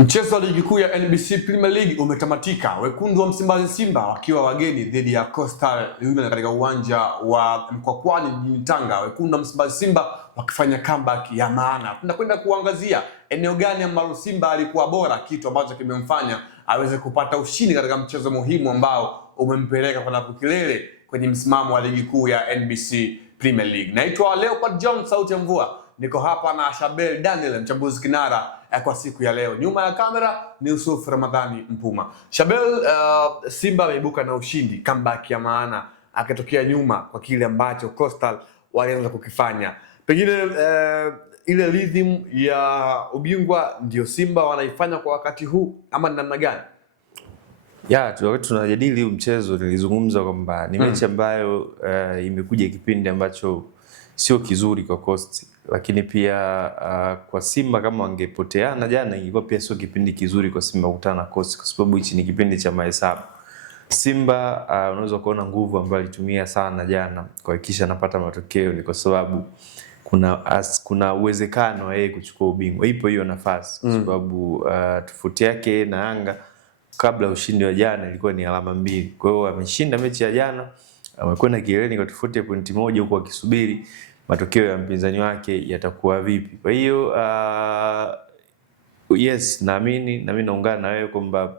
Mchezo wa ligi kuu ya NBC Premier League umetamatika, wekundu wa Msimbazi Simba wakiwa wageni dhidi ya Coastal Union katika uwanja wa Mkwakwani jijini Tanga. Wekundu wa Msimbazi Simba wakifanya comeback ya maana. Tunakwenda kuangazia eneo gani ambalo Simba alikuwa bora, kitu ambacho kimemfanya aweze kupata ushindi katika mchezo muhimu ambao umempeleka kwa kilele kwenye msimamo wa ligi kuu ya NBC Premier League. Naitwa Leopard John, sauti ya mvua. Niko hapa na Shabel Daniel, mchambuzi kinara kwa siku ya leo. Nyuma ya kamera ni Yusuf Ramadhani Mpuma. Shabel, Simba ameibuka na ushindi, comeback ya maana, akitokea nyuma kwa kile ambacho Coastal walianza kukifanya. Pengine ile rhythm ya ubingwa ndio Simba wanaifanya kwa wakati huu ama ni namna gani? Tunajadili huu mchezo, nilizungumza kwamba ni mechi ambayo imekuja kipindi ambacho sio kizuri kwa Coast, lakini pia kwa Simba kama wangepoteana jana ingekuwa pia sio kipindi kizuri kwa Simba kukutana na Coast, kwa sababu hichi ni kipindi cha mahesabu. Simba unaweza kuona nguvu ambayo alitumia sana jana kuhakikisha anapata matokeo, ni kwa sababu kuna uwezekano wa yeye kuchukua ubingwa. Ipo hiyo nafasi kwa sababu tofauti yake na Yanga kabla ushindi wa jana ilikuwa ni alama 2. Kwa hiyo ameshinda mechi ya jana, amekwenda kileleni kwa tofauti ya pointi 1, huko akisubiri matokeo ya mpinzani wake yatakuwa vipi. Kwa hiyo yes, naamini naungana na wewe kwamba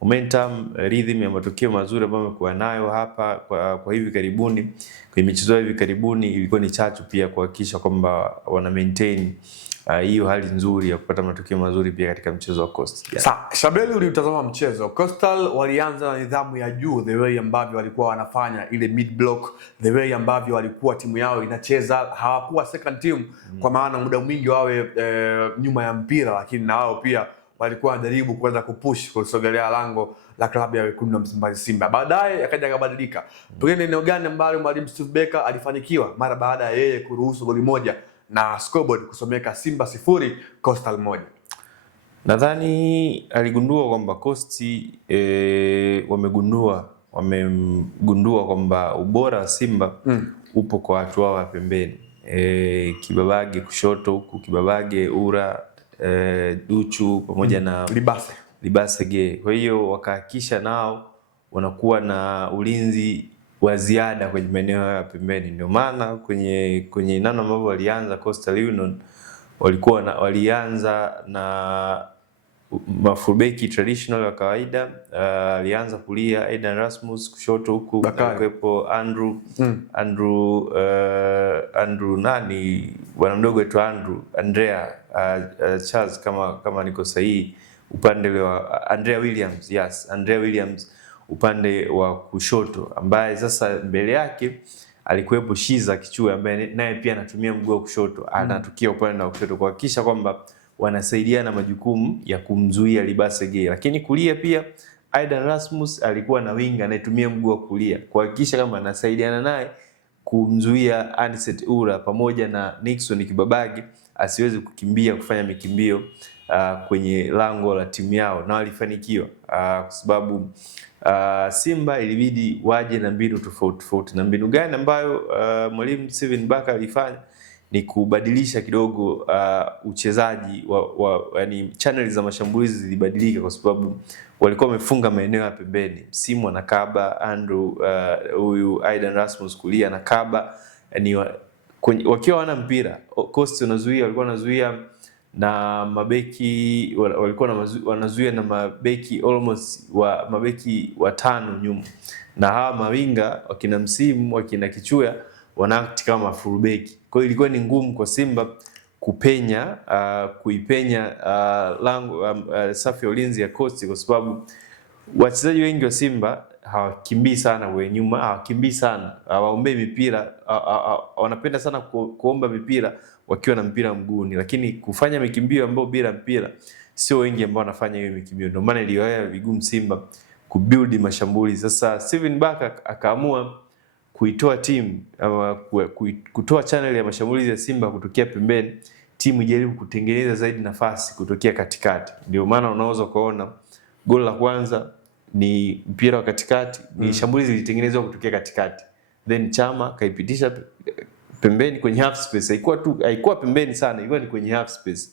momentum, rhythm ya matokeo mazuri ambayo amekuwa nayo hapa kwa hivi karibuni, kwa michezo hivi karibuni, ilikuwa ni chachu pia kuhakikisha kwamba wana maintain hiyo hali nzuri ya kupata matokeo mazuri pia katika mchezo wa Coast. Shabeli, uliutazama mchezo. Coastal walianza na nidhamu ya juu, the way ambavyo walikuwa wanafanya ile mid block, the way ambavyo walikuwa timu yao inacheza, hawakuwa second team kwa maana muda mwingi wawe nyuma ya mpira, lakini na wao pia walikuwa wanajaribu kuanza kupush kusogelea lango la klabu ya wekundu wa Msimbazi Simba. Baadaye yakaja yakabadilika. Pengine eneo gani ambalo mwalimu Steve Barker alifanikiwa mara baada ya yeye kuruhusu goli moja na scoreboard kusomeka Simba 0 Coastal 1? Nadhani aligundua kwamba Coast wamegundua kwamba ubora wa Simba upo kwa watu wao wa pembeni. Kibabage kushoto huku, Kibabage, Ura, Duchu pamoja na Libase Ge. Kwa hiyo wakahakisha nao wanakuwa na ulinzi wa ziada kwenye maeneo ya pembeni. Ndio maana kwenye nano ambao walianza Coastal Union walianza na mafulbeki traditional wa kawaida. Alianza kulia Aidan Rasmus, kushoto huku alikuwepo Andrew nani bwana mdogo wetu Andrea Charles kama niko sahihi, upande wa Andrea Williams upande wa kushoto, ambaye sasa mbele yake alikuwepo Shiza Kichua ambaye naye pia anatumia mguu wa kushoto, anatukia upande wa kushoto kuhakikisha kwamba wanasaidiana majukumu ya kumzuia Libase Gay. Lakini kulia pia Aidan Rasmus alikuwa na winga anayetumia mguu wa kulia kuhakikisha kama anasaidiana naye kumzuia Anicet Ura pamoja na Nixon Kibabage asiweze kukimbia kufanya mikimbio kwenye lango la timu yao, na walifanikiwa kwa sababu Simba ilibidi waje na mbinu tofauti. Na mbinu gani ambayo mwalimu Steven Barker alifanya ni kubadilisha kidogo uchezaji yani channel za mashambulizi zilibadilika, kwa sababu walikuwa wamefunga maeneo ya pembeni. Msimu anakaba Andrew huyu Aidan Rasmus kulia anakaba, yani wakiwa wana mpira Coast walikuwa wanazuia na mabeki walikuwa wanazuia na mabeki almost mabeki 5 nyuma, na hawa mawinga wakina Msimu wakina Kichua wanaakti kama fullbeki. Kwa hiyo ilikuwa ni ngumu kwa Simba kuipenya lango safu ya ulinzi ya Coast, kwa sababu wachezaji wengi wa Simba hawakimbii sana kwa nyuma, hawakimbii sana, hawaombei mipira, wanapenda sana kuomba mipira wakiwa na mpira mguuni, lakini kufanya mikimbio ambao bila mpira sio wengi ambao wanafanya hiyo mikimbio. Ndio maana iliwaya vigumu Simba kubuild mashambulizi. Sasa Steven Barker akaamua kuitoa timu kutoa channel ya mashambulizi ya Simba kutokea pembeni, timu ijaribu kutengeneza zaidi nafasi kutokea katikati. Ndio maana unaweza kuona goli la kwanza ni mpira wa katikati, ni shambulizi lilitengenezwa kutokea katikati, then Chama kaipitisha pembeni kwenye half space. Haikuwa pembeni sana, ilikuwa ni kwenye half space.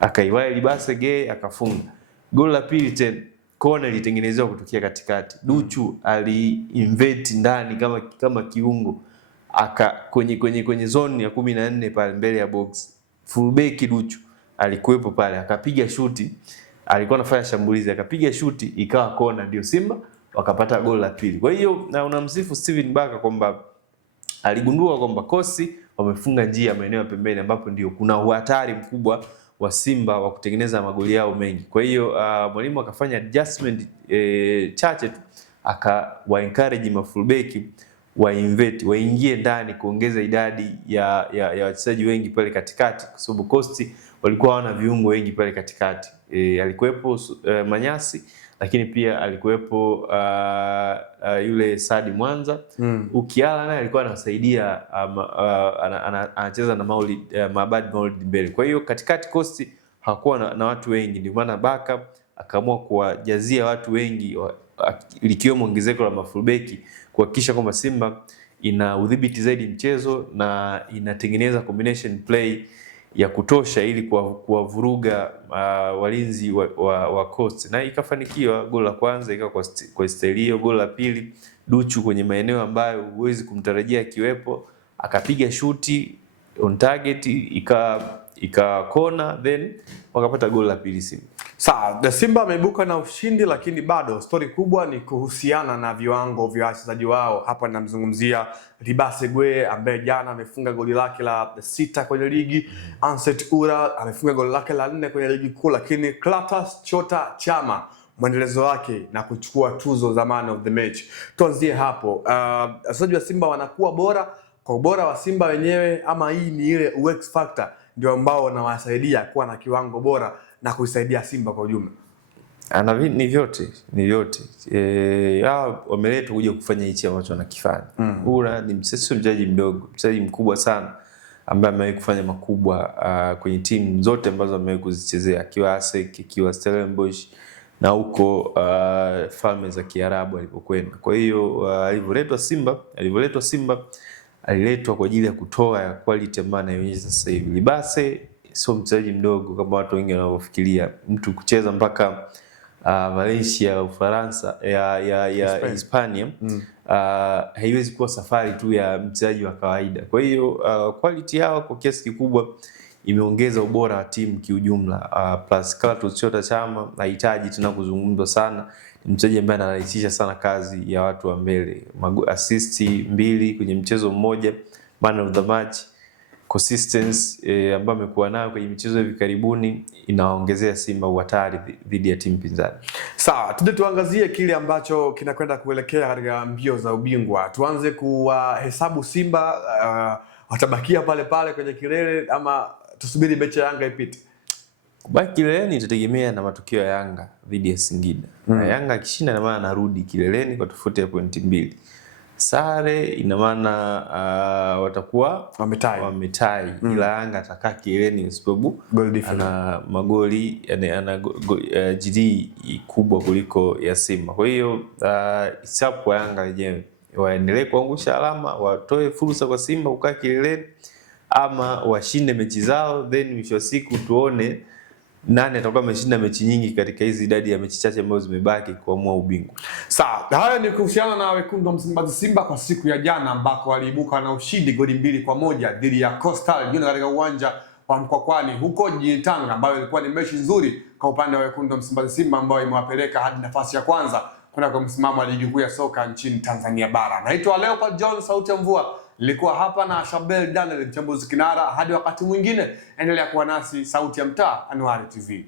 akaiwai Libase Gay akafunga. Goli la pili tena kona ilitengenezewa kutokea katikati. Duchu ali-invert ndani kama kiungo. Kwenye zone ya 14 pale mbele ya box. Fullback Duchu alikuwepo pale, akapiga shuti, alikuwa anafanya shambulizi, akapiga shuti ikawa kona, ndio Simba wakapata goli la pili. Kwa hiyo na unamsifu Steven Baka kwamba aligundua kwamba kosi wamefunga njia maeneo ya pembeni ambapo ndio kuna uhatari mkubwa wa Simba wa kutengeneza magoli yao mengi. Kwa hiyo mwalimu akafanya adjustment chache tu, akawa encourage mafullback waingie ndani kuongeza idadi ya wachezaji wengi pale katikati, kwa sababu Coast walikuwa hawana viungo wengi pale katikati. Alikuwepo Manyasi, lakini pia alikuwepo yule Sadi Mwanza. Ukiala naye alikuwa anasaidia, anacheza na Mabad Maulid mbele. Kwa hiyo katikati Coast hakuwa na watu wengi, ndio maana Baka akaamua kuwajazia watu wengi, likiwemo ongezeko la mafullbeki, kuhakikisha kwamba Simba ina udhibiti zaidi mchezo na inatengeneza combination play ya kutosha ili kuwavuruga walinzi wa Coast, na ikafanikiwa. Goli la kwanza ikawa kwa Stelio, goli la pili Duchu kwenye maeneo ambayo huwezi kumtarajia akiwepo, akapiga shuti on target, ika kona, then wakapata goli la pili Simba. Sawa, Simba ameibuka na ushindi, lakini bado story kubwa ni kuhusiana na viwango vya wachezaji wao. Hapa ninamzungumzia Libase Gay ambaye jana amefunga goli lake la 6 kwenye ligi. Anset Ura amefunga goli lake la 4 kwenye ligi kuu, lakini Clatous Chota Chama mwendelezo wake na kuchukua tuzo za man of the match. Tuanzie hapo. Wachezaji wa Simba wanakuwa bora kwa ubora wa Simba wenyewe, ama hii ni ile X factor ndio ambao wanawasaidia kuwa na kiwango bora na kuisaidia Simba kwa ujumla? Ni vyote. Wameletwa kuja kufanya hichi ambacho wanakifanya. Ura ni mchezaji mdogo, mchezaji mkubwa sana ambaye amewahi kufanya makubwa kwenye timu zote ambazo amewahi kuzichezea, akiwa ASEC, akiwa Stellenbosch na huko Falme za Kiarabu alipokwenda. Kwa hiyo alivyoletwa Simba aliletwa kwa ajili ya kutoa quality ambayo anaonyesha sasa hivi. Libase sio mchezaji mdogo kama watu wengi wanavyofikiria. Mtu kucheza mpaka Valencia, Ufaransa, ya Hispania, haiwezi kuwa safari tu ya mchezaji wa kawaida. Kwa hiyo quality yao kwa kiasi kikubwa imeongeza ubora wa timu kiujumla. Plus Clatous Chota Chama hahitaji tena kuzungumzwa sana. Ni mchezaji ambaye anarahisisha sana kazi ya watu wa mbele. Assist 2 kwenye mchezo mmoja, man of the match. Consistency ambayo amekuwa nayo kwenye michezo hivi karibuni inaongezea Simba uhatari dhidi ya timu pinzani. Sawa, tuangazie kile ambacho kinakwenda kuelekea katika mbio za ubingwa. Tuanze kuhesabu Simba watabakia pale kwenye kilele ama tusubiri mechi ya Yanga ipite? Kubaki kileleni itategemea na matokeo ya Yanga dhidi ya Singida. Yanga akishinda ina maana anarudi kileleni kwa tofauti ya pointi 2. Sare ina maana watakuwa wametai. Ila Yanga atakaa kileleni kwa sababu ana magoli, ana GD kubwa kuliko ya Simba. Kwa hiyo isabu kwa Yanga wenyewe waendelee kuangusha alama, watoe fursa kwa Simba kukaa kileleni, ama washinde mechi zao, then mwisho wa siku tuone nani atakuwa ameshinda mechi nyingi katika hizi idadi ya mechi chache ambazo zimebaki kuamua ubingwa. Sawa, hayo ni kuhusiana na wekundu wa Msimbazi Simba kwa siku ya jana, ambako waliibuka na ushindi goli 2-1 dhidi ya Coastal Union katika uwanja wa Mkwakwani huko jijini Tanga, ambayo ilikuwa ni mechi nzuri kwa upande wa wekundu wa Msimbazi Simba, ambayo imewapeleka hadi nafasi ya kwanza kwenda kwa msimamo wa ligi kuu ya soka nchini Tanzania bara. Naitwa Leopold John, sauti ya mvua. Nilikuwa hapa na Shabel Daniel, mchambuzi kinara. Hadi wakati mwingine, endelea kuwa nasi, sauti ya mtaa, Anuari TV.